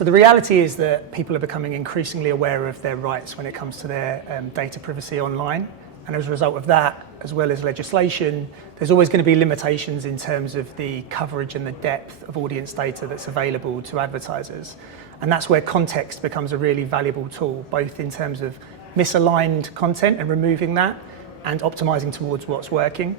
So the reality is that people are becoming increasingly aware of their rights when it comes to their data privacy online. And as a result of that, as well as legislation, there's always going to be limitations in terms of the coverage and the depth of audience data that's available to advertisers. And that's where context becomes a really valuable tool, both in terms of misaligned content and removing that, and optimizing towards what's working.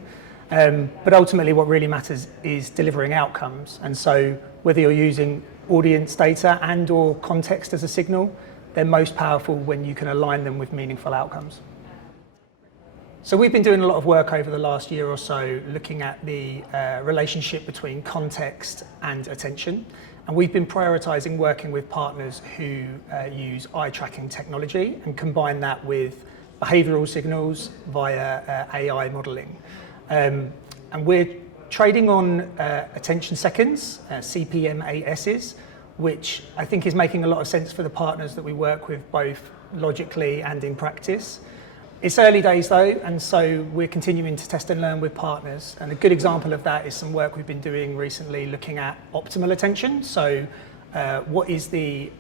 But ultimately what really matters is delivering outcomes. And so whether you're using audience data and or context as a signal, they're most powerful when you can align them with meaningful outcomes. So we've been doing a lot of work over the last year or so looking at the relationship between context and attention. And we've been prioritizing working with partners who use eye tracking technology and combine that with behavioral signals via AI modeling. And we're trading on attention seconds, CPMASs, which I think is making a lot of sense for the partners that we work with, both logically and in practice. It's early days though, and so we're continuing to test and learn with partners. And a good example of that is some work we've been doing recently looking at optimal attention. So what is the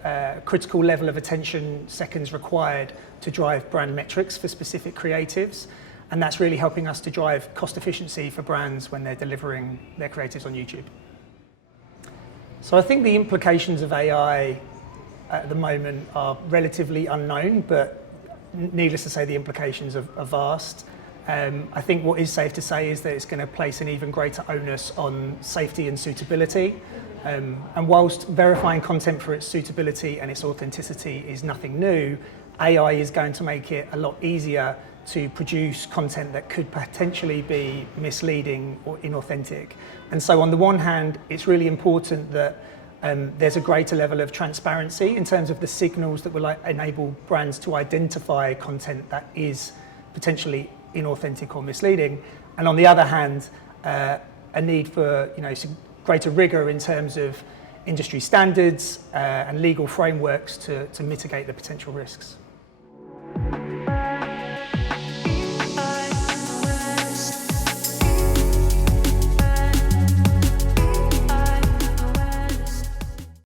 critical level of attention seconds required to drive brand metrics for specific creatives? And that's really helping us to drive cost efficiency for brands when they're delivering their creatives on YouTube. So I think the implications of AI at the moment are relatively unknown, but needless to say, the implications are vast. I think what is safe to say is that it's going to place an even greater onus on safety and suitability. And whilst verifying content for its suitability and its authenticity is nothing new, AI is going to make it a lot easier to produce content that could potentially be misleading or inauthentic. And so on the one hand, it's really important that there's a greater level of transparency in terms of the signals that will enable brands to identify content that is potentially inauthentic or misleading. And on the other hand, a need for some greater rigor in terms of industry standards and legal frameworks to mitigate the potential risks.